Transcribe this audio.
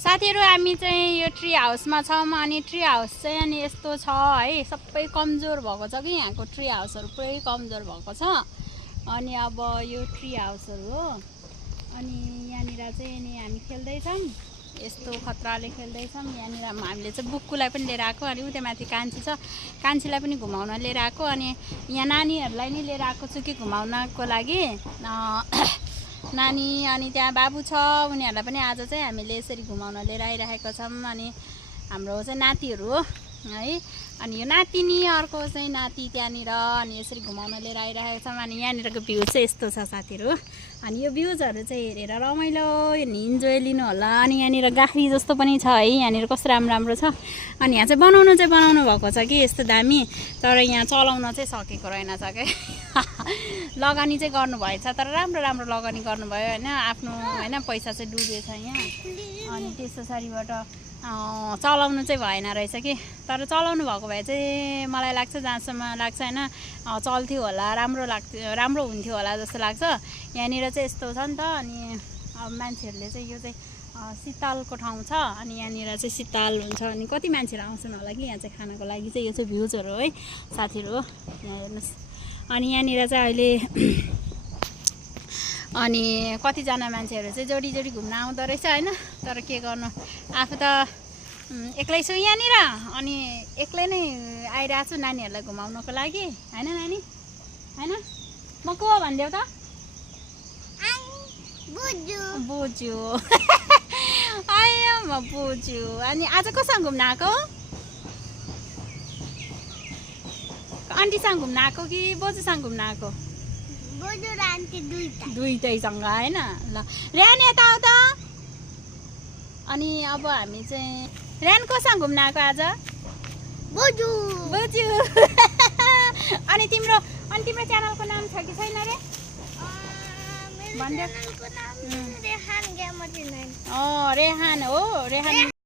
साथीहरु हामी चाहिँ यो ट्री हाउसमा छौँ अनि ट्री हाउस चाहिँ अनि यस्तो छ है सबै कमजोर भएको छ कि यहाँको ट्री हाउसहरु पुरै कमजोर भएको छ अनि अब यो ट्री हाउसहरु हो अनि यहाँनिर चाहिँ नि हामी खेल्दै छौँ यस्तो खतराले खेल्दै छौँ यहाँनिर हामीले चाहिँ बुक्कुलाई पनि लिएर आएको अनि उता माथि कान्छी छ कान्छीलाई पनि घुमाउन लिएर आएको अनि यहाँ नानीहरुलाई नि लिएर आएको छु कि घुमाउनको लागि नानी अनि त्यहाँ बाबु छ उनीहरुलाई पनि आज चाहिँ हामीले यसरी घुमाउन लिएर आइराखेका छौं अनि हाम्रो चाहिँ नातिहरु हो है अनि यो नातिनी अर्को चाहिँ नाति त्यहाँनिर अनि यसरी घुमाउन लिएर आइराखेका छौं अनि यहाँनिरको भ्यू चाहिँ यस्तो छ साथीहरु अनि यो भ्यूजहरु चाहिँ हेरेर रमाइलो इन्जोय लिनु होला अनि यहाँनिर गाखरी जस्तो पनि छ है यहाँनिर कस्तो राम्रो छ अनि यहाँ चाहिँ बनाउनु भएको छ कि यस्तो दामी तर यहाँ चलाउन चाहिँ सकेको रहेन छ के लगानी चाहिँ गर्नु भएछ तर राम्रो लगानी गर्नुभयो हैन आफ्नो हैन पैसा चाहिँ डुबेछ यहाँ अनि त्यसैबाट चलाउनु चाहिँ भएन रहेछ कि तर चलाउनु भएको भए चाहिँ मलाई लाग्छ जहाँसम्म लाग्छ हैन चल्थ्यो होला राम्रो हुन्थ्यो होला जस्तो लाग्छ यहाँनिर चाहिँ यस्तो छ नि त अनि अब मान्छेहरुले चाहिँ यो चाहिँ शीतलको ठाउँ छ अनि यहाँनिर चाहिँ शीतल हुन्छ अनि कति मान्छेहरु आउँछन् होला कि यहाँ चाहिँ खानको लागि चाहिँ यो चाहिँ भ्यूजहरु है साथीहरु हो यहाँ हेर्नुस् अनि यहाँनिर चाहिँ अहिले अनि कतिजना मान्छेहरु चाहिँ जोडी घुम्न आउँदो रहेछ हैन तर के गर्नु आफू त एक्लै छु यहाँनिर अनि एक्लै नै आइरहेको छु नानीहरुलाई घुमाउनको लागि हैन नानी हैन म को हो भन्देऊ त बुजु आयो म बुजु अनि आज कोसँग घुम्न आएको आन्टीसँग घुम्न आएको कि बोजूसँग घुम्न आएको बोजू र आन्टी दुईटैसँग हैन ल र्यान यता आउ त अनि अब हामी चाहिँ र्यान कोसँग घुम्न आएको आज बोजू अनि तिम्रो च्यानलको नाम छ कि छैन रे मेरो च्यानलको नाम रेहान गेमर 9 रेहान हो रेहान